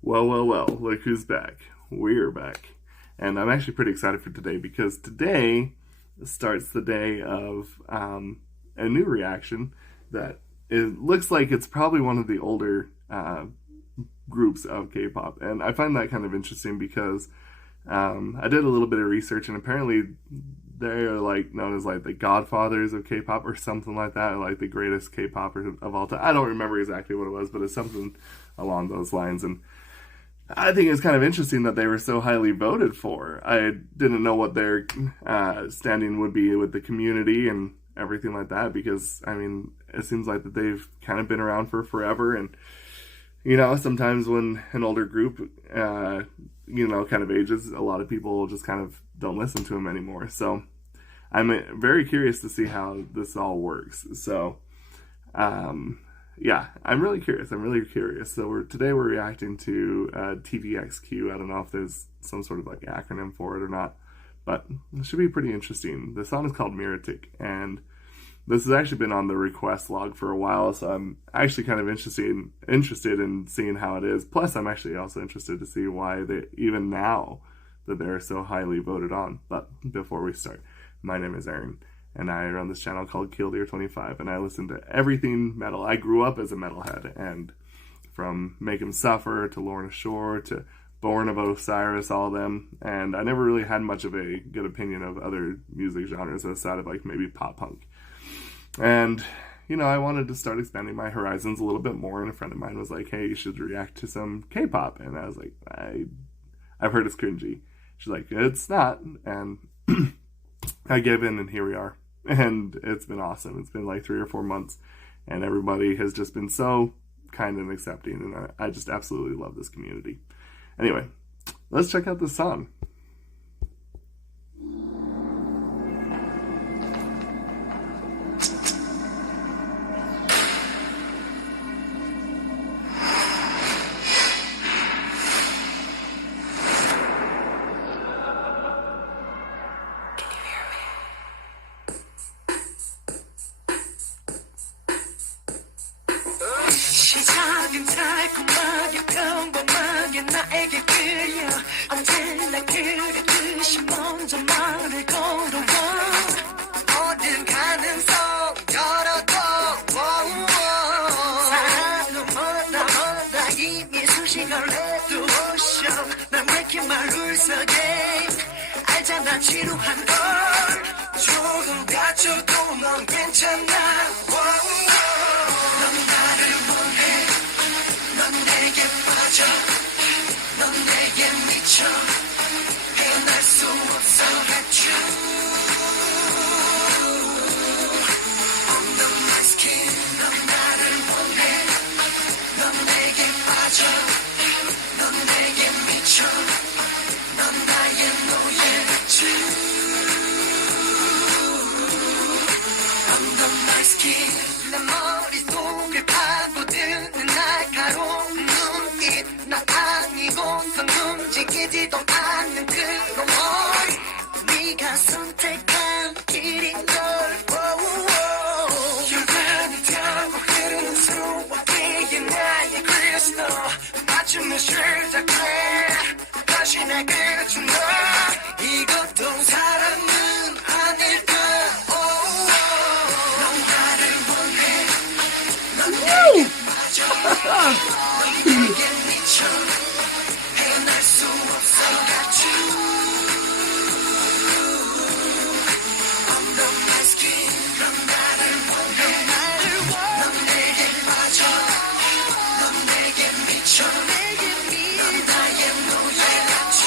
Well, look who's back. We're back. And I'm actually pretty excited for today because today starts the day of a new reaction that it looks like it's probably one of the older groups of K-pop. And I find that kind of interesting because I did a little bit of research and apparently they're like known as like the godfathers of K-pop or something like that, like the greatest K-popper of all time. I don't remember exactly what it was, but it's something along those lines. And I think it's kind of interesting that they were so highly voted for. I didn't know what their standing would be with the community and everything like that because, I mean, it seems like that they've kind of been around for forever. And, you know, sometimes when an older group, kind of ages, a lot of people just kind of don't listen to them anymore. So I'm very curious to see how this all works. So, yeah, I'm really curious. So today we're reacting to Tvxq. I don't know if there's some sort of like acronym for it or not, but it should be pretty interesting. The song is called Mirotic, and this has actually been on the request log for a while, so I'm actually kind of interested in seeing how it is. Plus, I'm actually also interested to see why they, even now, that they're so highly voted on. But before we start, my name is Aaron, and I run this channel called Killdeer25, and I listen to everything metal. I grew up as a metalhead, and from Make 'Em Suffer to Lorna Shore to Born of Osiris, all of them, and I never really had much of a good opinion of other music genres outside of like maybe pop punk. And, you know, I wanted to start expanding my horizons a little bit more, and a friend of mine was like, hey, you should react to some K-pop, and I was like, I've heard it's cringy. She's like, it's not, and I gave in, and here we are. And it's been awesome. It's been like 3 or 4 months, and everybody has just been so kind and accepting, and I just absolutely love this community. Anyway, let's check out this song. 시작은 달콤하게 평범하게 나에게 끌려 언제나 그랬듯이 먼저 말을 걸어와 모든 가능성 열어둬 사랑은 뭐다 이미 수식을 해두었어 난 왜 이렇게 말을 서게 알잖아 지루한 걸 조금 다쳐도 넌 괜찮아 넌 내게 미쳐 헤어날 수 없어 했죠 Under my skin 넌 나를 원해 넌 내게 빠져 넌 내게 미쳐 넌 나의 노예지 Under my skin 내 머릿속을 파고드는 날카로운 나 아니고 넌 움직이지도 않는 그런 머리 네가 선택한 길인 걸 혈관을 타고 흐르는 수화기에 나의 그리스도 맞춤을 시작해 다시 내게 준다 이것도 사랑은 아닐까 넌 나를 원해 넌 내게 빠져 헤어날 수 없어 같이 Under my skin 넌 나를 원해 넌 내게 빠져 넌 내게 미쳐 넌 나의 노예 같이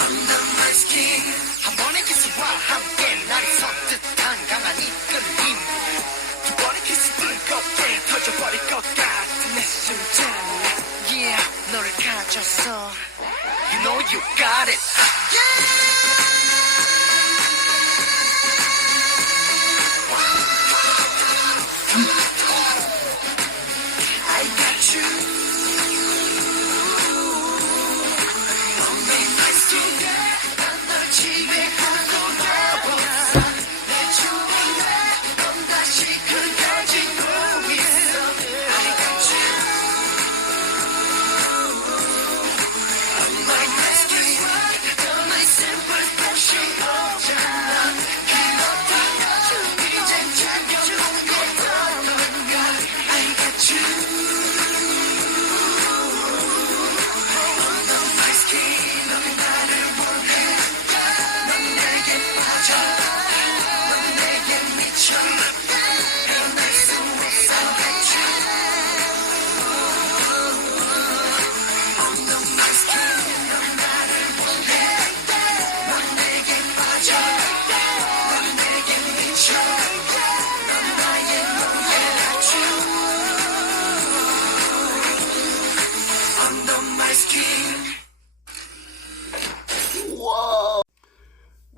Under my skin 한 번의 키스와 함께 나를 선뜻한 강한 이끌림 두 번의 키스 뜨겁게 터져버릴 것 같은 내 심장 Yeah 너를 가졌어 You know you got it I got you Under my skin 난 널 지배하고 내 주변에 넌 다시 그걸 짓고 있어 I got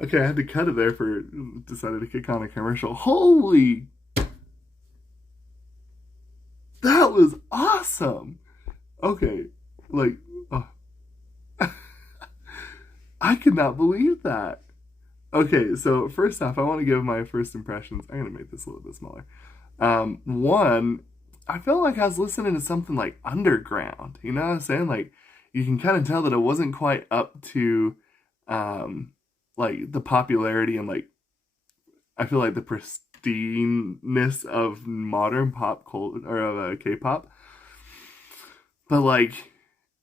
Okay, I had to cut it there for decided to kick on a commercial. Holy, that was awesome. Okay, like, oh, I could not believe that. Okay, so first off, I want to give my first impressions. I'm gonna make this a little bit smaller. One, I felt like I was listening to something like underground. You know what I'm saying? Like, you can kind of tell that it wasn't quite up to, um, like the popularity and like I feel like the pristineness of modern pop culture or of K-pop. But like,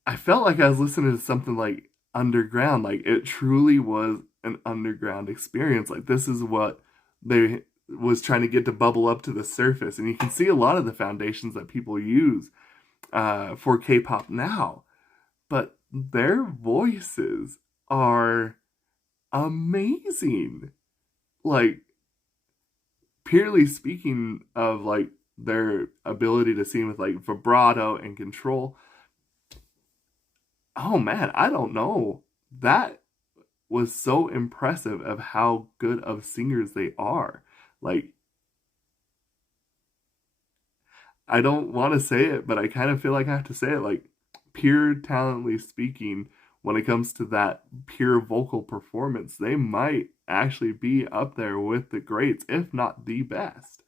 I felt like I was listening to something like underground. Like it truly was an underground experience. Like this is what they was trying to get to bubble up to the surface, and you can see a lot of the foundations that people use for K-pop now. But their voices are amazing. Like purely speaking of like their ability to sing with like vibrato and control. Oh man, I don't know. That was so impressive of how good of singers they are. Like I don't want to say it, but I kind of feel like I have to say it. Like pure talently speaking, when it comes to that pure vocal performance, they might actually be up there with the greats, if not the best.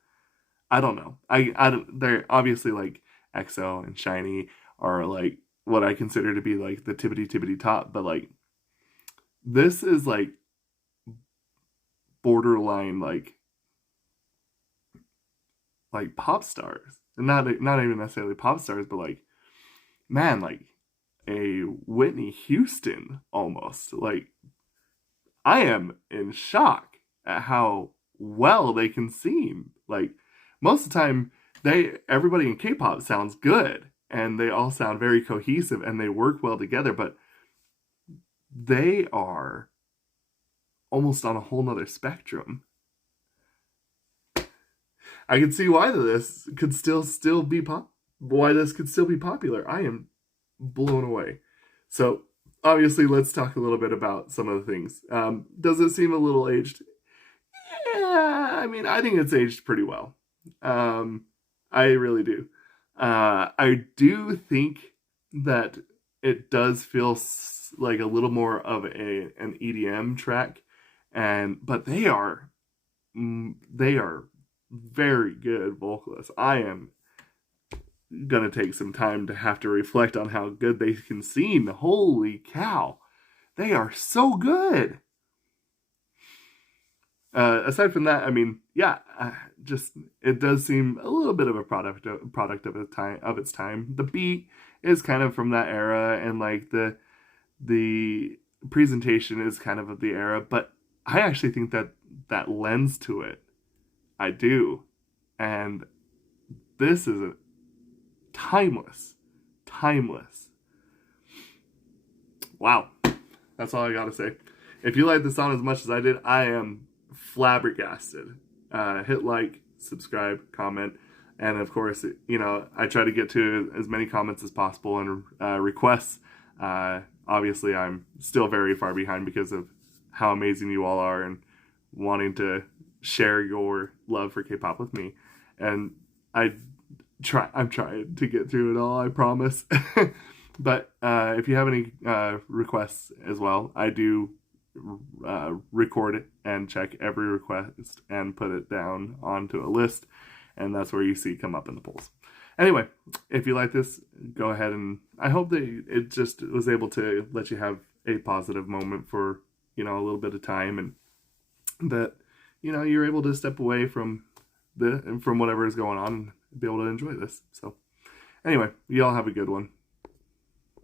I don't know. I don't, they're obviously like EXO and Shiny are like what I consider to be like the tippity tippity top, but like this is like borderline like pop stars, and not even necessarily pop stars, but like man, like a Whitney Houston almost. Like I am in shock at how well they can sing. Like most of the time, everybody in K-pop sounds good and they all sound very cohesive and they work well together, but they are almost on a whole nother spectrum. I can see why this could still be why this could still be popular. I am blown away. So obviously, let's talk a little bit about some of the things. Does it seem a little aged? Yeah, I mean, I think it's aged pretty well. I really do. I do think that it does feel like a little more of an EDM track, but they are very good vocalists. I am gonna take some time to have to reflect on how good they can sing. Holy cow, they are so good. Aside from that, I mean, yeah, just it does seem a little bit of a product of its time. The beat is kind of from that era, and like the presentation is kind of the era. But I actually think that that lends to it. I do, and this is a timeless. Wow, that's all I gotta say. If you like the song as much as I did, I am flabbergasted. Hit like, subscribe, comment, and of course, I try to get to as many comments as possible and requests. Obviously, I'm still very far behind because of how amazing you all are and wanting to share your love for K-pop with me. And I'm trying to get through it all, I promise. But if you have any requests as well, I do record it and check every request and put it down onto a list, and that's where you see come up in the polls. Anyway, if you like this, go ahead, and I hope that it just was able to let you have a positive moment for a little bit of time, and that you're able to step away from whatever is going on and be able to enjoy this. So anyway, you all have a good one.